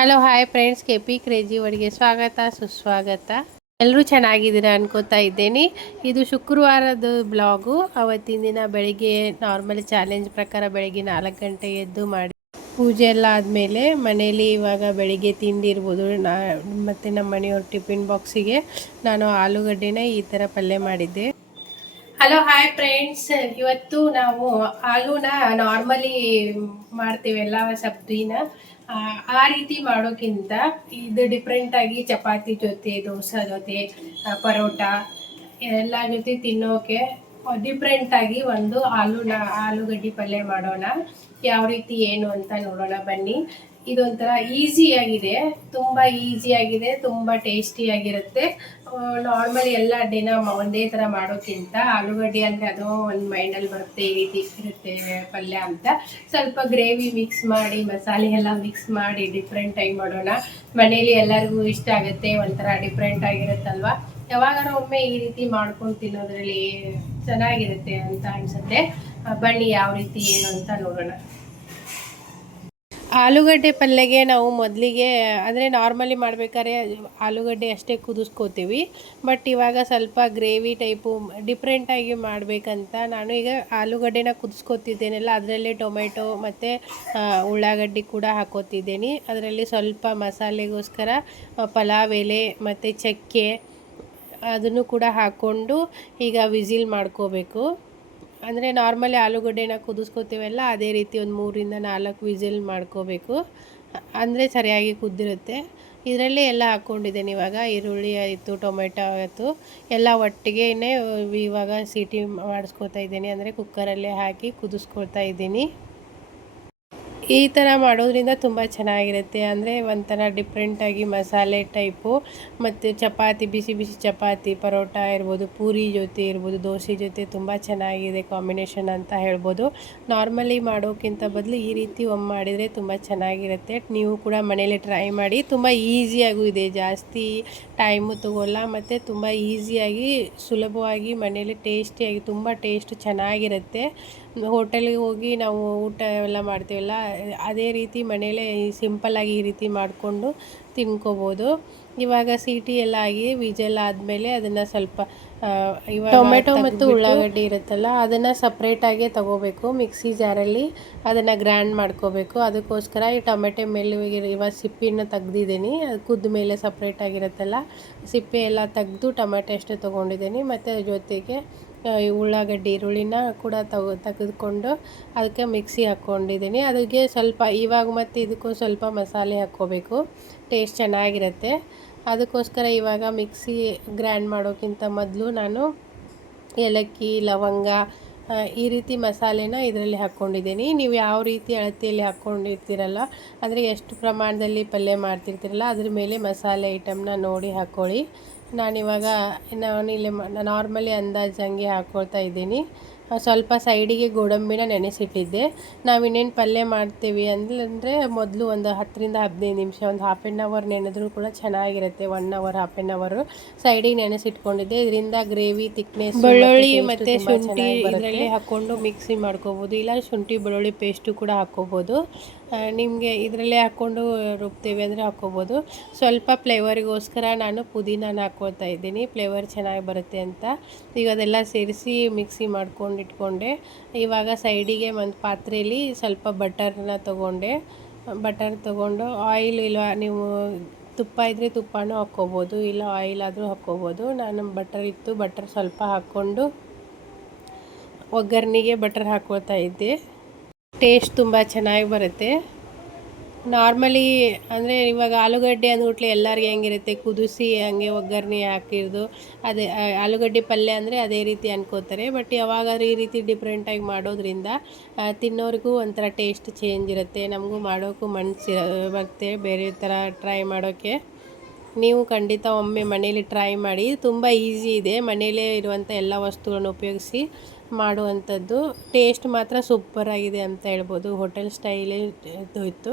Hello hi friends, K P crazy ಒಳಗೆ ಸ್ವಾಗತ ಸುಸ್ವಾಗತ. ಎಲ್ಲರೂ ಚೆನ್ನಾಗಿದ್ದೀರಾ ಅನ್ಕೋತಾ ಇದ್ದೇನೆ. ಇದು ಶುಕ್ರವಾರದ ಬ್ಲಾಗು. ಅವತ್ತಿನ ದಿನ ಬೆಳಿಗ್ಗೆ ನಾರ್ಮಲ್ ಚಾಲೆಂಜ್ ಪ್ರಕಾರ ಬೆಳಿಗ್ಗೆ 4 ಗಂಟೆ ಎದ್ದು ಮಾಡಿ ಪೂಜೆ ಎಲ್ಲ ಆದಮೇಲೆ ಮನೇಲಿ ಇವಾಗ ಬೆಳಿಗ್ಗೆ ತಿಂಡಿ ಇರ್ಬೋದು. ಮತ್ತು ನಮ್ಮ ಮನೆಯವ್ರ ಟಿಫಿನ್ ಬಾಕ್ಸಿಗೆ ನಾನು ಆಲೂಗಡ್ಡೆನ ಈ ಥರ ಪಲ್ಯ ಮಾಡಿದ್ದೆ. ಹಲೋ ಹಾಯ್ ಫ್ರೆಂಡ್ಸ್, ಇವತ್ತು ನಾವು ಆಲೂನ ನಾರ್ಮಲಿ ಮಾಡ್ತೀವಿ ಎಲ್ಲ ಸಬ್ಜಿನ. ಆ ರೀತಿ ಮಾಡೋಕ್ಕಿಂತ ಇದು ಡಿಫ್ರೆಂಟಾಗಿ ಚಪಾತಿ ಜೊತೆ, ದೋಸೆ ಜೊತೆ, ಪರೋಟ ಎಲ್ಲ ಜೊತೆ ತಿನ್ನೋಕೆ ಡಿಫ್ರೆಂಟಾಗಿ ಒಂದು ಆಲೂಗಡ್ಡೆ ಪಲ್ಯ ಮಾಡೋಣ. ಯಾವ ರೀತಿ ಏನು ಅಂತ ನೋಡೋಣ ಬನ್ನಿ. ಇದೊಂಥರ ಈಸಿಯಾಗಿದೆ, ತುಂಬ ಈಸಿಯಾಗಿದೆ, ತುಂಬ ಟೇಸ್ಟಿಯಾಗಿರುತ್ತೆ. ನಾರ್ಮಲಿ ಎಲ್ಲ ದಿನ ಒಂದೇ ಥರ ಮಾಡೋಕ್ಕಿಂತ ಆಲೂಗಡ್ಡೆ ಅಂದರೆ ಅದೋ ಒಂದು ಮೈಂಡಲ್ಲಿ ಬರುತ್ತೆ, ಈ ರೀತಿ ಇರುತ್ತೆ ಪಲ್ಯ ಅಂತ. ಸ್ವಲ್ಪ ಗ್ರೇವಿ ಮಿಕ್ಸ್ ಮಾಡಿ, ಮಸಾಲೆ ಎಲ್ಲ ಮಿಕ್ಸ್ ಮಾಡಿ ಡಿಫ್ರೆಂಟಾಗಿ ಮಾಡೋಣ. ಮನೇಲಿ ಎಲ್ಲರಿಗೂ ಇಷ್ಟ ಆಗುತ್ತೆ, ಒಂಥರ ಡಿಫ್ರೆಂಟ್ ಆಗಿರುತ್ತಲ್ವ. ಯಾವಾಗಾರ ಒಮ್ಮೆ ಈ ರೀತಿ ಮಾಡ್ಕೊಂಡು ತಿನ್ನೋದ್ರಲ್ಲಿ ಚೆನ್ನಾಗಿರುತ್ತೆ ಅಂತ ಅನಿಸುತ್ತೆ. ಬನ್ನಿ ಯಾವ ರೀತಿ ಏನು ಅಂತ ನೋಡೋಣ. ಆಲೂಗಡ್ಡೆ ಪಲ್ಯಗೆ ನಾವು ಮೊದಲಿಗೆ ಅಂದರೆ ನಾರ್ಮಲಿ ಮಾಡ್ಬೇಕಾದ್ರೆ ಆಲೂಗಡ್ಡೆ ಅಷ್ಟೇ ಕುದಿಸ್ಕೋತೀವಿ. ಬಟ್ ಇವಾಗ ಸ್ವಲ್ಪ ಗ್ರೇವಿ ಟೈಪು ಡಿಫ್ರೆಂಟಾಗಿ ಮಾಡಬೇಕಂತ ನಾನು ಈಗ ಆಲೂಗಡ್ಡೆನ ಕುದಿಸ್ಕೋತಿದ್ದೇನಲ್ಲ, ಅದರಲ್ಲೇ ಟೊಮೆಟೊ ಮತ್ತು ಉಳ್ಳಾಗಡ್ಡಿ ಕೂಡ ಹಾಕೋತಿದ್ದೀನಿ. ಅದರಲ್ಲಿ ಸ್ವಲ್ಪ ಮಸಾಲೆಗೋಸ್ಕರ ಪಲಾವ್ ಎಲೆ ಮತ್ತು ಚಕ್ಕೆ ಅದನ್ನು ಕೂಡ ಹಾಕ್ಕೊಂಡು ಈಗ ವಿಸಿಲ್ ಮಾಡ್ಕೋಬೇಕು. ಅಂದರೆ ನಾರ್ಮಲಿ ಆಲೂಗಡ್ಡೆನ ಕುದಿಸ್ಕೋತೀವಲ್ಲ, ಅದೇ ರೀತಿ ಒಂದು 3ರಿಂದ 4 ವಿಸಿಲ್ ಮಾಡ್ಕೋಬೇಕು. ಅಂದರೆ ಸರಿಯಾಗಿ ಕುದ್ದಿರುತ್ತೆ. ಇದರಲ್ಲೇ ಎಲ್ಲ ಹಾಕ್ಕೊಂಡಿದ್ದೇನೆ. ಇವಾಗ ಈರುಳ್ಳಿ ಆಯಿತು, ಟೊಮೆಟೊ ಆಯಿತು, ಎಲ್ಲ ಒಟ್ಟಿಗೆ ಇವಾಗ ಸೀಟಿ ಮಾಡಿಸ್ಕೊತಾ ಇದ್ದೀನಿ. ಅಂದರೆ ಕುಕ್ಕರಲ್ಲೇ ಹಾಕಿ ಕುದಿಸ್ಕೊಳ್ತಾ ಇದ್ದೀನಿ. ಈ ಥರ ಮಾಡೋದ್ರಿಂದ ತುಂಬ ಚೆನ್ನಾಗಿರುತ್ತೆ. ಅಂದರೆ ಒಂಥರ ಡಿಫ್ರೆಂಟಾಗಿ ಮಸಾಲೆ ಟೈಪು. ಮತ್ತು ಚಪಾತಿ, ಬಿಸಿ ಬಿಸಿ ಚಪಾತಿ, ಪರೋಟ ಇರ್ಬೋದು, ಪೂರಿ ಜೊತೆ ಇರ್ಬೋದು, ದೋಸೆ ಜೊತೆ ತುಂಬ ಚೆನ್ನಾಗಿದೆ ಕಾಂಬಿನೇಷನ್ ಅಂತ ಹೇಳ್ಬೋದು. ನಾರ್ಮಲಿ ಮಾಡೋಕ್ಕಿಂತ ಬದಲು ಈ ರೀತಿ ಒಮ್ಮೆ ಮಾಡಿದರೆ ತುಂಬ ಚೆನ್ನಾಗಿರುತ್ತೆ. ನೀವು ಕೂಡ ಮನೇಲಿ ಟ್ರೈ ಮಾಡಿ. ತುಂಬ ಈಸಿಯಾಗೂ ಇದೆ, ಜಾಸ್ತಿ ಟೈಮು ತಗೋಲ್ಲ, ಮತ್ತು ತುಂಬ ಈಸಿಯಾಗಿ ಸುಲಭವಾಗಿ ಮನೇಲಿ ಟೇಸ್ಟಿಯಾಗಿ ತುಂಬ ಟೇಸ್ಟ್ ಚೆನ್ನಾಗಿರುತ್ತೆ. ಹೋಟೆಲ್ಗೆ ಹೋಗಿ ನಾವು ಊಟ ಎಲ್ಲ ಮಾಡ್ತೀವಲ್ಲ, ಅದೇ ರೀತಿ ಮನೇಲೇ ಸಿಂಪಲ್ಲಾಗಿ ಈ ರೀತಿ ಮಾಡಿಕೊಂಡು ತಿನ್ಕೋಬೋದು. ಇವಾಗ ಸೀಟಿ ಎಲ್ಲ ಆಗಿ ವಿಜಲ್ ಆದಮೇಲೆ ಅದನ್ನು ಸ್ವಲ್ಪ ಇವಾಗ ಟೊಮೆಟೊ ಮತ್ತು ಉಳ್ಳಾಗಡ್ಡಿ ಇರುತ್ತಲ್ಲ, ಅದನ್ನು ಸಪ್ರೇಟಾಗೆ ತೊಗೋಬೇಕು. ಮಿಕ್ಸಿ ಜಾರಲ್ಲಿ ಅದನ್ನು ಗ್ರ್ಯಾಂಡ್ ಮಾಡ್ಕೋಬೇಕು. ಅದಕ್ಕೋಸ್ಕರ ಈ ಟೊಮೆಟೊ ಮೇಲೆ ಇವಾಗ ಸಿಪ್ಪೆನ ತೆಗ್ದಿದ್ದೀನಿ. ಅದು ಕುದ್ದ ಮೇಲೆ ಸಪ್ರೇಟಾಗಿರುತ್ತಲ್ಲ, ಸಿಪ್ಪೆ ಎಲ್ಲ ತೆಗೆದು ಟೊಮೆಟೊ ಅಷ್ಟೇ ತೊಗೊಂಡಿದ್ದೀನಿ. ಮತ್ತು ಜೊತೆಗೆ ಉಳ್ಳಾಗಡ್ಡಿ, ಈರುಳ್ಳಿನ ಕೂಡ ತೆಗೆದುಕೊಂಡು ಅದಕ್ಕೆ ಮಿಕ್ಸಿ ಹಾಕ್ಕೊಂಡಿದ್ದೀನಿ. ಅದಕ್ಕೆ ಸ್ವಲ್ಪ ಇವಾಗ ಮತ್ತು ಇದಕ್ಕೂ ಸ್ವಲ್ಪ ಮಸಾಲೆ ಹಾಕ್ಕೋಬೇಕು, ಟೇಸ್ಟ್ ಚೆನ್ನಾಗಿರುತ್ತೆ. ಅದಕ್ಕೋಸ್ಕರ ಇವಾಗ ಮಿಕ್ಸಿ ಗ್ರ್ಯಾಂಡ್ ಮಾಡೋಕ್ಕಿಂತ ಮೊದಲು ನಾನು ಏಲಕ್ಕಿ, ಲವಂಗ ಈ ರೀತಿ ಮಸಾಲೆನ ಇದರಲ್ಲಿ ಹಾಕ್ಕೊಂಡಿದ್ದೀನಿ. ನೀವು ಯಾವ ರೀತಿ ಅಳತೆಯಲ್ಲಿ ಹಾಕ್ಕೊಂಡಿರ್ತೀರಲ್ಲ, ಅಂದರೆ ಎಷ್ಟು ಪ್ರಮಾಣದಲ್ಲಿ ಪಲ್ಯ ಮಾಡ್ತಿರ್ತೀರಲ್ಲ, ಅದ್ರ ಮೇಲೆ ಮಸಾಲೆ ಐಟಮ್ನ ನೋಡಿ ಹಾಕ್ಕೊಳ್ಳಿ. ನಾನಿವಾಗ ನಾನಿಲ್ಲಿ ನಾರ್ಮಲಿ ಅಂದಾಜಂಗೆ ಹಾಕ್ಕೊಳ್ತಾ ಇದ್ದೀನಿ. ಸ್ವಲ್ಪ ಸೈಡಿಗೆ ಗೋಡಂಬಿನ ನೆನೆಸಿಟ್ಟಿದ್ದೆ. ನಾವು ಇನ್ನೇನು ಪಲ್ಯ ಮಾಡ್ತೀವಿ ಅಂದರೆ ಮೊದಲು ಒಂದು 10ರಿಂದ 15 ನಿಮಿಷ, ಒಂದು ಹಾಫ್ ಆ್ಯನ್ ಅವರ್ ನೆನೆದ್ರೂ ಕೂಡ ಚೆನ್ನಾಗಿರುತ್ತೆ. 1 ಅವರ್, ಹಾಫ್ ಆ್ಯನ್ ಅವರು ಸೈಡಿಗೆ ನೆನೆಸಿಟ್ಕೊಂಡಿದ್ದೆ. ಇದರಿಂದ ಗ್ರೇವಿ ತಿಕ್ನೆಸ್, ಬೆಳ್ಳುಳ್ಳಿ ಮತ್ತು ಶುಂಠಿ ಇದರಲ್ಲಿ ಹಾಕ್ಕೊಂಡು ಮಿಕ್ಸಿ ಮಾಡ್ಕೋಬೋದು. ಇಲ್ಲ ಶುಂಠಿ ಬೆಳ್ಳುಳ್ಳಿ ಪೇಸ್ಟು ಕೂಡ ಹಾಕ್ಕೋಬೋದು. ನಿಮಗೆ ಇದರಲ್ಲೇ ಹಾಕ್ಕೊಂಡು ರುಬ್ತೀವಿ ಅಂದರೆ ಹಾಕ್ಕೋಬೋದು. ಸ್ವಲ್ಪ ಫ್ಲೇವರಿಗೋಸ್ಕರ ನಾನು ಪುದೀನಾನ ಹಾಕ್ಕೊಳ್ತಾ ಇದ್ದೀನಿ, ಫ್ಲೇವರ್ ಚೆನ್ನಾಗಿ ಬರುತ್ತೆ ಅಂತ. ಈಗ ಅದೆಲ್ಲ ಸೇರಿಸಿ ಮಿಕ್ಸಿ ಮಾಡ್ಕೊಂಡು ಇಟ್ಕೊಂಡೆ. ಇವಾಗ ಸೈಡಿಗೆ ಒಂದು ಪಾತ್ರೆಯಲ್ಲಿ ಸ್ವಲ್ಪ ಬಟರ್ನ ತೊಗೊಂಡು ಆಯಿಲ್, ಇಲ್ಲ ನೀವು ತುಪ್ಪ ಇದ್ದರೆ ತುಪ್ಪನೂ ಹಾಕ್ಕೋಬೋದು, ಇಲ್ಲ ಆಯಿಲ್ ಆದರೂ ಹಾಕ್ಕೋಬೋದು. ನಾನು ಬಟರ್ ಇತ್ತು, ಬಟರ್ ಸ್ವಲ್ಪ ಹಾಕ್ಕೊಂಡು ಒಗ್ಗರಣೆಗೆ ಬಟರ್ ಹಾಕ್ಕೊಳ್ತಾ ಇದ್ದೆ. ಟೇಸ್ಟ್ ತುಂಬ ಚೆನ್ನಾಗಿ ಬರುತ್ತೆ. ನಾರ್ಮಲಿ ಅಂದರೆ ಇವಾಗ ಆಲೂಗಡ್ಡೆ ಅಂದ್ಬಿಟ್ಲೆ ಎಲ್ಲರಿಗೆ ಹೆಂಗಿರುತ್ತೆ, ಕುದಿಸಿ ಹಂಗೆ ಒಗ್ಗರಣೆ ಹಾಕಿರೋದು, ಅದೇ ಆಲೂಗಡ್ಡೆ ಪಲ್ಯ ಅಂದರೆ ಅದೇ ರೀತಿ ಅನ್ಕೋತಾರೆ. ಬಟ್ ಯಾವಾಗಾದ್ರೂ ಈ ರೀತಿ ಡಿಫ್ರೆಂಟಾಗಿ ಮಾಡೋದ್ರಿಂದ ತಿನ್ನೋರಿಗೂ ಒಂಥರ ಟೇಸ್ಟ್ ಚೇಂಜ್ ಇರುತ್ತೆ, ನಮಗೂ ಮಾಡೋಕ್ಕೂ ಮನಸ್ಸು ಬರುತ್ತೆ ಬೇರೆ ಥರ ಟ್ರೈ ಮಾಡೋಕ್ಕೆ. ನೀವು ಖಂಡಿತ ಒಮ್ಮೆ ಮನೇಲಿ ಟ್ರೈ ಮಾಡಿ. ತುಂಬ ಈಸಿ ಇದೆ, ಮನೇಲೇ ಇರುವಂಥ ಎಲ್ಲ ವಸ್ತುಗಳನ್ನು ಉಪಯೋಗಿಸಿ ಮಾಡುವಂಥದ್ದು. ಟೇಸ್ಟ್ ಮಾತ್ರ ಸೂಪರಾಗಿದೆ ಅಂತ ಹೇಳ್ಬೋದು, ಹೋಟೆಲ್ ಸ್ಟೈಲೇ ಇತ್ತು.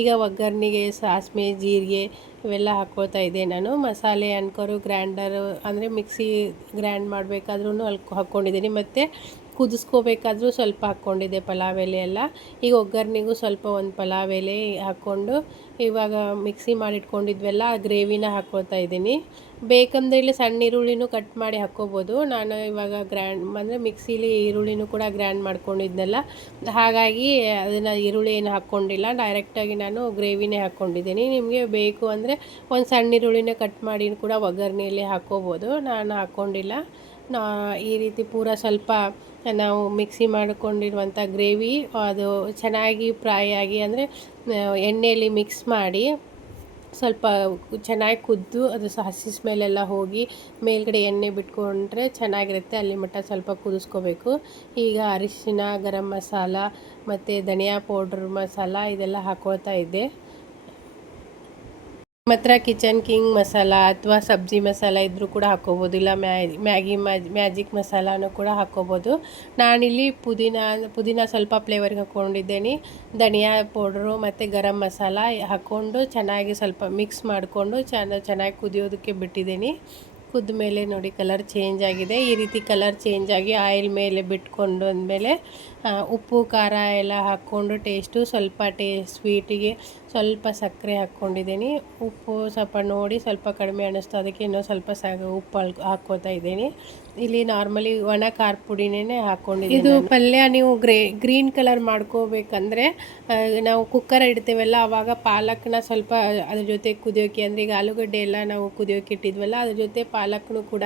ಈಗ ಒಗ್ಗರಣೆಗೆ ಸಾಸಿವೆ, ಜೀರಿಗೆ ಇವೆಲ್ಲ ಹಾಕ್ಕೊಳ್ತಾ ಇದ್ದೆ ನಾನು. ಮಸಾಲೆ ಅನ್ಕೋರು ಗ್ರ್ಯಾಂಡರು ಅಂದರೆ ಮಿಕ್ಸಿ ಗ್ರ್ಯಾಂಡ್ ಮಾಡಬೇಕಾದ್ರೂ ಹಾಕ್ಕೊಂಡಿದ್ದೀನಿ. ಮತ್ತು ಕುದಿಸ್ಕೋಬೇಕಾದ್ರೂ ಸ್ವಲ್ಪ ಹಾಕ್ಕೊಂಡಿದ್ದೆ ಪಲಾವ್ ಎಲೆ ಎಲ್ಲ. ಈಗ ಒಗ್ಗರಣೆಗೂ ಸ್ವಲ್ಪ ಒಂದು ಪಲಾವ್ ಎಲೆ ಹಾಕ್ಕೊಂಡು ಇವಾಗ ಮಿಕ್ಸಿ ಮಾಡಿಟ್ಕೊಂಡಿದ್ವೆಲ್ಲ ಗ್ರೇವಿನ ಹಾಕ್ಕೊಳ್ತಾ ಇದ್ದೀನಿ. ಬೇಕಂದರೆ ಇಲ್ಲಿ ಸಣ್ಣ ಈರುಳ್ಳಿನೂ ಕಟ್ ಮಾಡಿ ಹಾಕ್ಕೋಬೋದು. ನಾನು ಇವಾಗ ಅಂದರೆ ಮಿಕ್ಸಿಲಿ ಈರುಳ್ಳಿನೂ ಕೂಡ ಗ್ರ್ಯಾಂಡ್ ಮಾಡ್ಕೊಂಡಿದ್ನಲ್ಲ, ಹಾಗಾಗಿ ಅದನ್ನು ಈರುಳ್ಳಿ ಏನು ಹಾಕ್ಕೊಂಡಿಲ್ಲ, ಡೈರೆಕ್ಟಾಗಿ ನಾನು ಗ್ರೇವಿನೇ ಹಾಕ್ಕೊಂಡಿದ್ದೀನಿ. ನಿಮಗೆ ಬೇಕು ಅಂದರೆ ಒಂದು ಸಣ್ಣ ಈರುಳ್ಳಿನ ಕಟ್ ಮಾಡಿ ಕೂಡ ಒಗ್ಗರಣೆಯಲ್ಲಿ ಹಾಕ್ಕೋಬೋದು. ನಾನು ಹಾಕ್ಕೊಂಡಿಲ್ಲ. ಈ ರೀತಿ ಪೂರ ಸ್ವಲ್ಪ ನಾವು ಮಿಕ್ಸಿ ಮಾಡಿಕೊಂಡಿರುವಂಥ ಗ್ರೇವಿ ಅದು ಚೆನ್ನಾಗಿ ಫ್ರೈ ಆಗಿ ಅಂದರೆ ಎಣ್ಣೆಯಲ್ಲಿ ಮಿಕ್ಸ್ ಮಾಡಿ ಸ್ವಲ್ಪ ಚೆನ್ನಾಗಿ ಕುದ್ದು ಅದು ಹಸಿ ಸ್ಮೆಲ್ಲೆಲ್ಲ ಹೋಗಿ ಮೇಲ್ಗಡೆ ಎಣ್ಣೆ ಬಿಟ್ಕೊಂಡ್ರೆ ಚೆನ್ನಾಗಿರುತ್ತೆ. ಅಲ್ಲಿ ಮಟ್ಟ ಸ್ವಲ್ಪ ಕುದಿಸ್ಕೋಬೇಕು. ಈಗ ಅರಿಶಿನ, ಗರಂ ಮಸಾಲ ಮತ್ತು ಧನಿಯಾ ಪೌಡ್ರ್ ಮಸಾಲ ಇದೆಲ್ಲ ಹಾಕ್ಕೊಳ್ತಾ ಇದ್ದೆ. ನಿಮ್ಮ ಹತ್ರ ಕಿಚನ್ ಕಿಂಗ್ ಮಸಾಲ ಅಥವಾ ಸಬ್ಜಿ ಮಸಾಲ ಇದ್ದರೂ ಕೂಡ ಹಾಕ್ಕೋಬೋದು, ಇಲ್ಲ ಮ್ಯಾಜಿಕ್ ಮಸಾಲಾನು ಕೂಡ ಹಾಕ್ಕೋಬೋದು. ನಾನಿಲ್ಲಿ ಪುದೀನ ಸ್ವಲ್ಪ ಫ್ಲೇವರ್ಗೆ ಹಾಕ್ಕೊಂಡಿದ್ದೇನೆ. ಧನಿಯಾ ಪೌಡ್ರು ಮತ್ತು ಗರಂ ಮಸಾಲ ಹಾಕ್ಕೊಂಡು ಚೆನ್ನಾಗಿ ಸ್ವಲ್ಪ ಮಿಕ್ಸ್ ಮಾಡಿಕೊಂಡು ಚೆನ್ನಾಗಿ ಕುದಿಯೋದಕ್ಕೆ ಬಿಟ್ಟಿದ್ದೀನಿ. ಕುದ್ದ ಮೇಲೆ ನೋಡಿ ಕಲರ್ ಚೇಂಜ್ ಆಗಿದೆ. ಈ ರೀತಿ ಕಲರ್ ಚೇಂಜ್ ಆಗಿ ಆಯಿಲ್ ಮೇಲೆ ಬಿಟ್ಕೊಂಡು ಅಂದಮೇಲೆ ಉಪ್ಪು ಖಾರ ಎಲ್ಲ ಹಾಕ್ಕೊಂಡು ಸ್ವಲ್ಪ ಸ್ವೀಟಿಗೆ ಸ್ವಲ್ಪ ಸಕ್ಕರೆ ಹಾಕ್ಕೊಂಡಿದ್ದೀನಿ. ಉಪ್ಪು ಸ್ವಲ್ಪ ನೋಡಿ ಸ್ವಲ್ಪ ಕಡಿಮೆ ಅನ್ನಿಸ್ತು, ಅದಕ್ಕೆ ಇನ್ನೂ ಸ್ವಲ್ಪ ಉಪ್ಪು ಹಾಕ್ಕೋತಾ ಇದ್ದೀನಿ. ಇಲ್ಲಿ ನಾರ್ಮಲಿ ಒಣ ಖಾರ ಪುಡಿನೇ ಹಾಕ್ಕೊಂಡಿದ್ದೀನಿ. ಇದು ಪಲ್ಯ ನೀವು ಗ್ರೀನ್ ಕಲರ್ ಮಾಡ್ಕೋಬೇಕಂದ್ರೆ ನಾವು ಕುಕ್ಕರ್ ಇಡ್ತೇವಲ್ಲ, ಆವಾಗ ಪಾಲಕ್ನ ಸ್ವಲ್ಪ ಅದ್ರ ಜೊತೆ ಕುದಿಯೋಕೆ, ಅಂದರೆ ಈಗ ಆಲೂಗಡ್ಡೆ ಎಲ್ಲ ನಾವು ಕುದಿಯೋಕೆ ಇಟ್ಟಿದ್ವಲ್ಲ, ಅದ್ರ ಜೊತೆ ಪಾಲಕ್ನು ಕೂಡ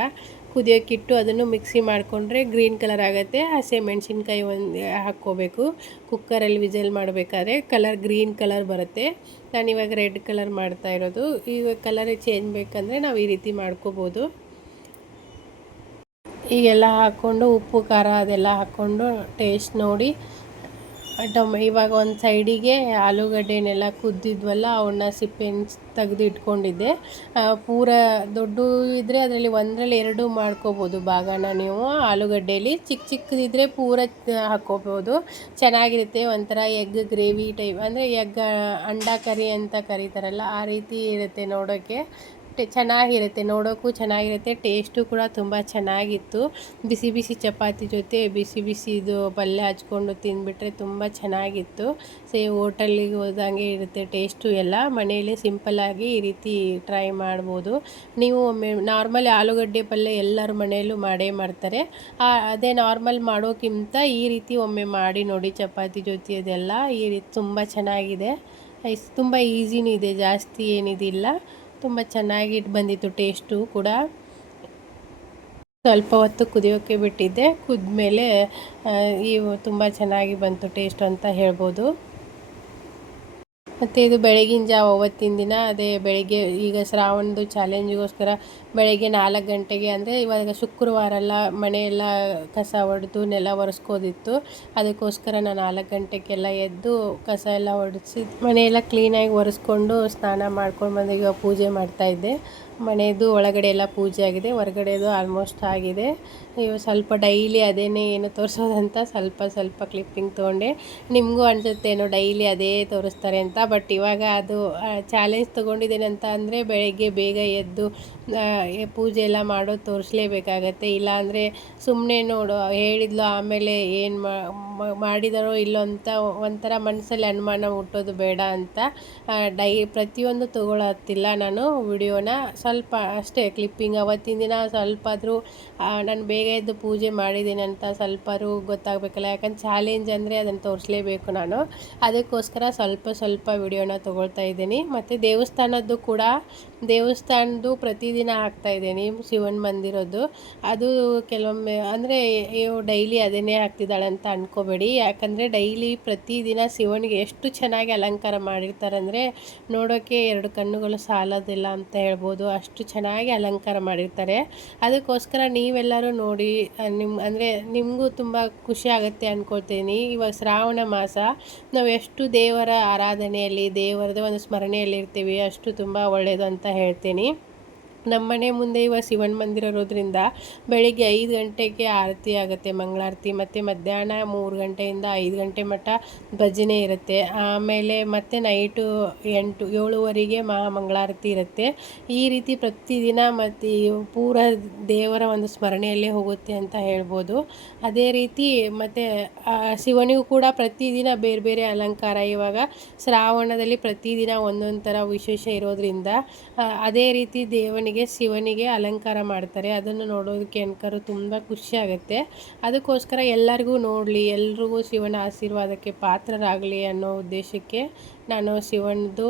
ಕುದಿಯೋಕ್ಕಿಟ್ಟು ಅದನ್ನು ಮಿಕ್ಸಿ ಮಾಡಿಕೊಂಡ್ರೆ ಗ್ರೀನ್ ಕಲರ್ ಆಗುತ್ತೆ. ಹಸಿಮೆಣ್ಸಿನ್ಕಾಯಿ ಒಂದು ಹಾಕ್ಕೋಬೇಕು. ಕುಕ್ಕರಲ್ಲಿ ವಿಜಲ್ ಮಾಡಬೇಕಾದ್ರೆ ಕಲರ್ ಗ್ರೀನ್ ಕಲರ್ ಬರುತ್ತೆ. ನಾನಿವಾಗ ರೆಡ್ ಕಲರ್ ಮಾಡ್ತಾ ಇರೋದು. ಈಗ ಕಲರ್ ಚೇಂಜ್ ಬೇಕಂದರೆ ನಾವು ಈ ರೀತಿ ಮಾಡ್ಕೋಬೋದು. ಈಗೆಲ್ಲ ಹಾಕ್ಕೊಂಡು ಉಪ್ಪು ಖಾರ ಅದೆಲ್ಲ ಹಾಕ್ಕೊಂಡು ಟೇಸ್ಟ್ ನೋಡಿ ಇವಾಗ ಒಂದು ಸೈಡಿಗೆ ಆಲೂಗಡ್ಡೆನೆಲ್ಲ ಕುದ್ದಿದ್ವಲ್ಲ ಅವನ್ನ ಸಿಪ್ಪೆನ ತೆಗೆದು ಇಟ್ಕೊಂಡಿದ್ದೆ. ಪೂರ ದೊಡ್ಡ ಇದ್ದರೆ ಅದರಲ್ಲಿ ಒಂದರಲ್ಲಿ 2 ಮಾಡ್ಕೋಬೋದು ಭಾಗನ ನೀವು. ಆಲೂಗಡ್ಡೆಯಲ್ಲಿ ಚಿಕ್ಕದಿದ್ದರೆ ಪೂರ ಹಾಕ್ಕೋಬೋದು, ಚೆನ್ನಾಗಿರುತ್ತೆ. ಒಂಥರ ಎಗ್ ಗ್ರೇವಿ ಟೈಪ್, ಅಂದರೆ ಎಗ್ ಅಂಡಾ ಕರಿ ಅಂತ ಕರೀತಾರಲ್ಲ ಆ ರೀತಿ ಇರುತ್ತೆ. ನೋಡೋಕ್ಕೆ ಚೆನ್ನಾಗಿರುತ್ತೆ, ನೋಡೋಕ್ಕೂ ಚೆನ್ನಾಗಿರುತ್ತೆ, ಟೇಸ್ಟು ಕೂಡ ತುಂಬ ಚೆನ್ನಾಗಿತ್ತು. ಬಿಸಿ ಬಿಸಿ ಚಪಾತಿ ಜೊತೆ ಬಿಸಿ ಬಿಸಿದು ಪಲ್ಯ ಹಚ್ಕೊಂಡು ತಿಂದುಬಿಟ್ರೆ ತುಂಬ ಚೆನ್ನಾಗಿತ್ತು. ಹೋಟೆಲಿಗೆ ಹೋದಂಗೆ ಇರುತ್ತೆ ಟೇಸ್ಟು ಎಲ್ಲ. ಮನೆಯಲ್ಲಿ ಸಿಂಪಲ್ಲಾಗಿ ಈ ರೀತಿ ಟ್ರೈ ಮಾಡ್ಬೋದು. ನೀವು ಒಮ್ಮೆ ನಾರ್ಮಲ್ ಆಲೂಗಡ್ಡೆ ಪಲ್ಯ ಎಲ್ಲರ ಮನೆಯಲ್ಲೂ ಮಾಡೇ ಮಾಡ್ತಾರೆ. ಅದೇ ನಾರ್ಮಲ್ ಮಾಡೋಕ್ಕಿಂತ ಈ ರೀತಿ ಒಮ್ಮೆ ಮಾಡಿ ನೋಡಿ ಚಪಾತಿ ಜೊತೆ ಅದೆಲ್ಲ. ಈ ರೀತಿ ತುಂಬ ಚೆನ್ನಾಗಿದೆ, ತುಂಬ ಈಸಿನೂ ಇದೆ, ಜಾಸ್ತಿ ಏನಿದಿಲ್ಲ, ತುಂಬ ಚೆನ್ನಾಗಿ ಬಂದಿತ್ತು ಟೇಸ್ಟು ಕೂಡ. ಸ್ವಲ್ಪ ಹೊತ್ತು ಕುದಿಯೋಕ್ಕೆ ಬಿಟ್ಟಿದ್ದೆ, ಕುದ್ಮೇಲೆ ತುಂಬ ಚೆನ್ನಾಗಿ ಬಂತು ಟೇಸ್ಟ್ ಅಂತ ಹೇಳ್ಬೋದು. ಮತ್ತು ಇದು ಬೆಳಗಿನ ಜಾವ ಅವತ್ತಿನ ದಿನ, ಅದೇ ಬೆಳಗ್ಗೆ ಈಗ ಶ್ರಾವಣದ ಚಾಲೆಂಜಿಗೋಸ್ಕರ ಬೆಳಗ್ಗೆ 4 ಗಂಟೆಗೆ, ಅಂದರೆ ಇವಾಗ ಶುಕ್ರವಾರ ಎಲ್ಲ ಮನೆಯೆಲ್ಲ ಕಸ ಹೊಡೆದು ನೆಲ ಒರೆಸ್ಕೋದಿತ್ತು. ಅದಕ್ಕೋಸ್ಕರ ನಾನು 4 ಗಂಟೆಗೆಲ್ಲ ಎದ್ದು ಕಸ ಎಲ್ಲ ಒರೆಸಿ ಮನೆಯೆಲ್ಲ ಕ್ಲೀನಾಗಿ ಒರೆಸ್ಕೊಂಡು ಸ್ನಾನ ಮಾಡ್ಕೊಂಡು ಬಂದು ಈಗ ಪೂಜೆ ಮಾಡ್ತಾಯಿದ್ದೆ. ಮನೆಯದು ಒಳಗಡೆ ಎಲ್ಲ ಪೂಜೆ ಆಗಿದೆ, ಹೊರಗಡೆದು ಆಲ್ಮೋಸ್ಟ್ ಆಗಿದೆ. ಇವು ಸ್ವಲ್ಪ ಡೈಲಿ ಅದೇನೇ ಏನು ತೋರಿಸೋದಂತ ಸ್ವಲ್ಪ ಕ್ಲಿಪ್ಪಿಂಗ್ ತೊಗೊಂಡೆ. ನಿಮಗೂ ಅನಿಸುತ್ತೇನೋ ಡೈಲಿ ಅದೇ ತೋರಿಸ್ತಾರೆ ಅಂತ. ಬಟ್ ಇವಾಗ ಅದು ಚಾಲೆಂಜ್ ತೊಗೊಂಡಿದ್ದೇನೆ ಅಂತ ಅಂದರೆ ಬೆಳಗ್ಗೆ ಬೇಗ ಎದ್ದು ಪೂಜೆ ಎಲ್ಲ ಮಾಡೋದು ತೋರಿಸ್ಲೇಬೇಕಾಗತ್ತೆ. ಇಲ್ಲಾಂದರೆ ಸುಮ್ಮನೆ ನೋಡು ಹೇಳಿದ್ಲು ಆಮೇಲೆ ಏನು ಮಾಡಿದಾರೋ ಇಲ್ಲೋ ಅಂತ ಒಂಥರ ಮನಸ್ಸಲ್ಲಿ ಅನುಮಾನ ಹುಟ್ಟೋದು ಬೇಡ ಅಂತ ಪ್ರತಿಯೊಂದು ತೊಗೊಳತ್ತಿಲ್ಲ ನಾನು ವಿಡಿಯೋನ. ಸ್ವಲ್ಪ ಅಷ್ಟೇ ಕ್ಲಿಪ್ಪಿಂಗ್, ಅವತ್ತಿನ ದಿನ ಸ್ವಲ್ಪಾದರೂ ನಾನು ಬೇಗ ಎದ್ದು ಪೂಜೆ ಮಾಡಿದ್ದೀನಿ ಅಂತ ಸ್ವಲ್ಪಾದ್ರೂ ಗೊತ್ತಾಗಬೇಕಲ್ಲ. ಯಾಕಂದ್ರೆ ಚಾಲೆಂಜ್ ಅಂದರೆ ಅದನ್ನು ತೋರಿಸ್ಲೇಬೇಕು ನಾನು. ಅದಕ್ಕೋಸ್ಕರ ಸ್ವಲ್ಪ ವಿಡಿಯೋನ ತೊಗೊಳ್ತಾ ಇದ್ದೀನಿ. ಮತ್ತು ದೇವಸ್ಥಾನದ್ದು ಪ್ರತಿದಿನ ಹಾಕ್ತಾಯಿದ್ದೀನಿ ಶಿವನ ಮಂದಿರದ್ದು. ಅದು ಕೆಲವೊಮ್ಮೆ ಅಂದರೆ ಡೈಲಿ ಅದನ್ನೇ ಹಾಕ್ತಿದ್ದಾಳೆ ಅಂತ ಅಂದ್ಕೋಬೇಡಿ. ಯಾಕಂದರೆ ಡೈಲಿ ಪ್ರತಿದಿನ ಶಿವನಿಗೆ ಎಷ್ಟು ಚೆನ್ನಾಗಿ ಅಲಂಕಾರ ಮಾಡಿರ್ತಾರೆ ಅಂದರೆ ನೋಡೋಕ್ಕೆ 2 ಕಣ್ಣುಗಳು ಸಾಲೋದಿಲ್ಲ ಅಂತ ಹೇಳ್ಬೋದು, ಅಷ್ಟು ಚೆನ್ನಾಗಿ ಅಲಂಕಾರ ಮಾಡಿರ್ತಾರೆ. ಅದಕ್ಕೋಸ್ಕರ ನೀವೆಲ್ಲರೂ ನೋಡಿ ನಿಮಗೂ ತುಂಬ ಖುಷಿ ಆಗುತ್ತೆ ಅಂದ್ಕೊಳ್ತೀನಿ. ಇವಾಗ ಶ್ರಾವಣ ಮಾಸ, ನಾವು ಎಷ್ಟು ದೇವರ ಆರಾಧನೆಯಲ್ಲಿ ದೇವರದೇ ಒಂದು ಸ್ಮರಣೆಯಲ್ಲಿ ಇರ್ತೀವಿ, ಅಷ್ಟು ತುಂಬ ಒಳ್ಳೆಯದು ಅಂತ ಹೇಳ್ತೀನಿ. ನಮ್ಮ ಮನೆ ಮುಂದೆ ಇವಾಗ ಶಿವನ ಮಂದಿರ ಇರೋದ್ರಿಂದ ಬೆಳಿಗ್ಗೆ 5 ಗಂಟೆಗೆ ಆರತಿ ಆಗುತ್ತೆ, ಮಂಗಳಾರತಿ. ಮತ್ತು ಮಧ್ಯಾಹ್ನ 3 ಗಂಟೆಯಿಂದ 5 ಗಂಟೆ ಮಟ್ಟ ಭಜನೆ ಇರುತ್ತೆ. ಆಮೇಲೆ ಮತ್ತೆ ನೈಟು 7:30ಗೆ ಮಂಗಳಾರತಿ ಇರುತ್ತೆ. ಈ ರೀತಿ ಪ್ರತಿದಿನ ಮತ್ತು ಪೂರ ದೇವರ ಒಂದು ಸ್ಮರಣೆಯಲ್ಲೇ ಹೋಗುತ್ತೆ ಅಂತ ಹೇಳ್ಬೋದು. ಅದೇ ರೀತಿ ಮತ್ತು ಶಿವನಿಗೂ ಕೂಡ ಪ್ರತಿದಿನ ಬೇರೆ ಬೇರೆ ಅಲಂಕಾರ. ಇವಾಗ ಶ್ರಾವಣದಲ್ಲಿ ಪ್ರತಿದಿನ ಒಂದೊಂದು ಥರ ವಿಶೇಷ ಇರೋದ್ರಿಂದ ಅದೇ ರೀತಿ ಶಿವನಿಗೆ ಅಲಂಕಾರ ಮಾಡ್ತಾರೆ. ಅದನ್ನು ನೋಡೋದಕ್ಕೆ ಅನ್ಕರು ತುಂಬ ಖುಷಿ ಆಗುತ್ತೆ. ಅದಕ್ಕೋಸ್ಕರ ಎಲ್ಲರಿಗೂ ನೋಡಲಿ, ಎಲ್ರಿಗೂ ಶಿವನ ಆಶೀರ್ವಾದಕ್ಕೆ ಪಾತ್ರರಾಗಲಿ ಅನ್ನೋ ಉದ್ದೇಶಕ್ಕೆ ನಾನು ಶಿವನದು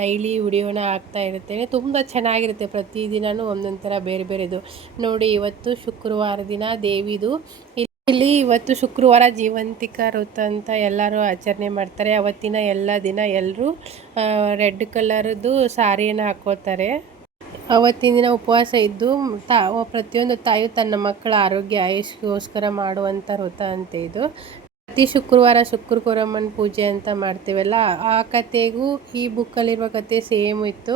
ಡೈಲಿ ವಿಡಿಯೋನ ಹಾಕ್ತಾ ಇರ್ತೇನೆ. ತುಂಬ ಚೆನ್ನಾಗಿರುತ್ತೆ. ಪ್ರತಿದಿನವೂ ಒಂದೊಂದು ಥರ ಬೇರೆ ಬೇರೆದು ನೋಡಿ. ಇವತ್ತು ಶುಕ್ರವಾರ ದಿನ ದೇವಿದು ಇಲ್ಲಿ ಇವತ್ತು ಶುಕ್ರವಾರ ಜೀವಂತಿಕ ವ್ರತ ಅಂತ ಎಲ್ಲರೂ ಆಚರಣೆ ಮಾಡ್ತಾರೆ. ಅವತ್ತಿನ ಎಲ್ಲ ದಿನ ಎಲ್ಲರೂ ರೆಡ್ ಕಲರ್ದು ಸಾರಿಯನ್ನು ಹಾಕ್ಕೋತಾರೆ. ಅವತ್ತಿನ ದಿನ ಉಪವಾಸ ಇದ್ದು ಪ್ರತಿಯೊಂದು ತಾಯಿಯು ತನ್ನ ಮಕ್ಕಳ ಆರೋಗ್ಯ ಆಯುಷ್ಗೋಸ್ಕರ ಮಾಡುವಂಥ ವ್ರತ ಅಂತ ಇದು. ಪ್ರತಿ ಶುಕ್ರವಾರ ಶುಕ್ರಗೌರಮ್ಮನ ಪೂಜೆ ಅಂತ ಮಾಡ್ತೀವಲ್ಲ, ಆ ಕಥೆಗೂ ಈ ಬುಕ್ಕಲ್ಲಿರುವ ಕತೆ ಸೇಮ್ ಇತ್ತು.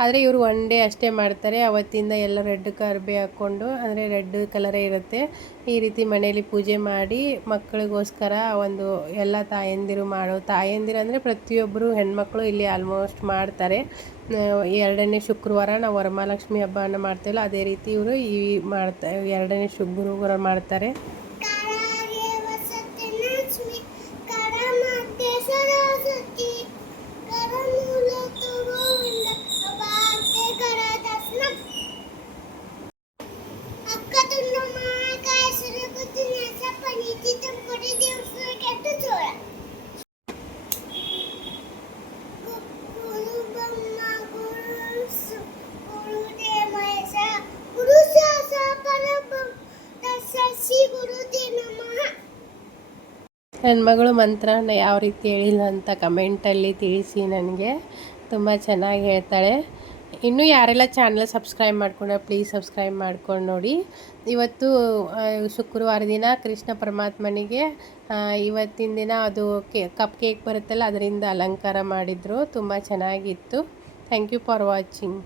ಆದರೆ ಇವರು 1 ಡೇ ಅಷ್ಟೇ ಮಾಡ್ತಾರೆ. ಅವತ್ತಿಂದ ಎಲ್ಲ ರೆಡ್ ಕಾರ್ಬೆ ಹಾಕ್ಕೊಂಡು, ಅಂದರೆ ರೆಡ್ ಕಲರೇ ಇರುತ್ತೆ, ಈ ರೀತಿ ಮನೆಯಲ್ಲಿ ಪೂಜೆ ಮಾಡಿ ಮಕ್ಕಳಿಗೋಸ್ಕರ ಒಂದು ಎಲ್ಲ ತಾಯಂದಿರು ಅಂದರೆ ಪ್ರತಿಯೊಬ್ಬರು ಹೆಣ್ಮಕ್ಳು ಇಲ್ಲಿ ಆಲ್ಮೋಸ್ಟ್ ಮಾಡ್ತಾರೆ. 2ನೇ ಶುಕ್ರವಾರ ನಾವು ವರಮಹಾಲಕ್ಷ್ಮಿ ಹಬ್ಬವನ್ನು ಮಾಡ್ತೀವಲ್ಲ, ಅದೇ ರೀತಿ ಇವರು 2ನೇ ಗುರುವಾರ ಮಾಡ್ತಾರೆ. ನನ್ನ ಮಗಳು ಮಂತ್ರನ ಯಾವ ರೀತಿ ಹೇಳಿಲ್ಲ ಅಂತ ಕಮೆಂಟಲ್ಲಿ ತಿಳಿಸಿ. ನನಗೆ ತುಂಬ ಚೆನ್ನಾಗಿ ಹೇಳ್ತಾಳೆ. ಇನ್ನೂ ಯಾರೆಲ್ಲ ಚಾನಲ್ ಸಬ್ಸ್ಕ್ರೈಬ್ ಮಾಡ್ಕೊಂಡ್ರೆ ಪ್ಲೀಸ್ ಸಬ್ಸ್ಕ್ರೈಬ್ ಮಾಡ್ಕೊಂಡು ನೋಡಿ. ಇವತ್ತು ಶುಕ್ರವಾರ ದಿನ ಕೃಷ್ಣ ಪರಮಾತ್ಮನಿಗೆ ಇವತ್ತಿನ ದಿನ ಅದು ಕಪ್ ಕೇಕ್ ಬರುತ್ತಲ್ಲ, ಅದರಿಂದ ಅಲಂಕಾರ ಮಾಡಿದರು. ತುಂಬ ಚೆನ್ನಾಗಿತ್ತು. Thank you for watching.